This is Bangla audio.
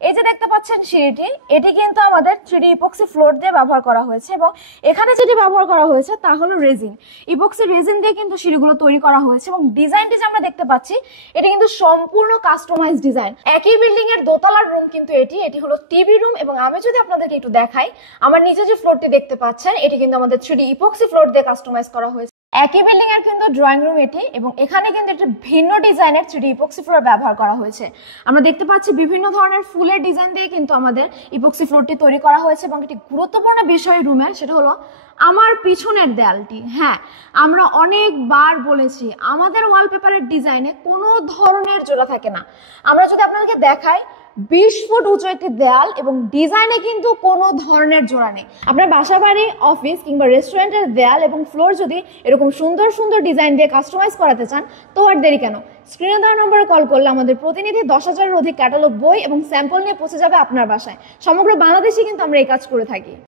এই যে দেখতে পাচ্ছেন সিঁড়িটি, এটি কিন্তু আমাদের 3D ইপক্সি ফ্লোর দিয়ে ব্যবহার করা হয়েছে এবং এখানে যেটি ব্যবহার করা হয়েছে তা হলো রেজিন। ইপক্সি রেজিন দিয়ে কিন্তু সিঁড়িগুলো তৈরি করা হয়েছে এবং ডিজাইনটি যে আমরা দেখতে পাচ্ছি এটি কিন্তু সম্পূর্ণ কাস্টমাইজ ডিজাইন। একই বিল্ডিং এর দোতলার রুম কিন্তু এটি হলো টিভি রুম। এবং আমি যদি আপনাদেরকে একটু দেখাই, আমার নিচে যে ফ্লোরটি দেখতে পাচ্ছেন এটি কিন্তু আমাদের 3D ইপক্সি ফ্লোর দিয়ে কাস্টমাইজ করা হয়েছে। একই বিল্ডিং এর কিন্তু ড্রয়িং রুম এটি, এবং এখানে কিন্তু একটা ভিন্ন ডিজাইনের 3D ইপক্সি ফ্লোর ব্যবহার করা হয়েছে। আমরা দেখতে পাচ্ছি বিভিন্ন ধরনের ফুলের ডিজাইন দিয়ে কিন্তু আমাদের ইপক্সি ফ্লোরটি তৈরি করা হয়েছে। এবং একটি গুরুত্বপূর্ণ বিষয় রুমের, সেটা হলো আমার পিছনের দেয়ালটি। হ্যাঁ, আমরা অনেকবার বলেছি আমাদের ওয়ালপেপারের ডিজাইনে কোনো ধরনের জোড়া থাকে না। আমরা যদি আপনাদেরকে দেখাই 20 ফুট উঁচু একটি দেয়াল এবং ডিজাইনে কিন্তু কোনো ধরনের জোড়া নেই। আপনার বাসা বাড়ি, অফিস কিংবা রেস্টুরেন্টের দেয়াল এবং ফ্লোর যদি এরকম সুন্দর সুন্দর ডিজাইন দিয়ে কাস্টমাইজ করাতে চান, তো আর দেরি কেন? স্ক্রিনে দেওয়া নম্বরে কল করলে আমাদের প্রতিনিধি 10,000-এর অধিক ক্যাটালগ বই এবং স্যাম্পল নিয়ে পৌঁছে যাবে আপনার বাসায়। সমগ্র বাংলাদেশে কিন্তু আমরা এই কাজ করে থাকি।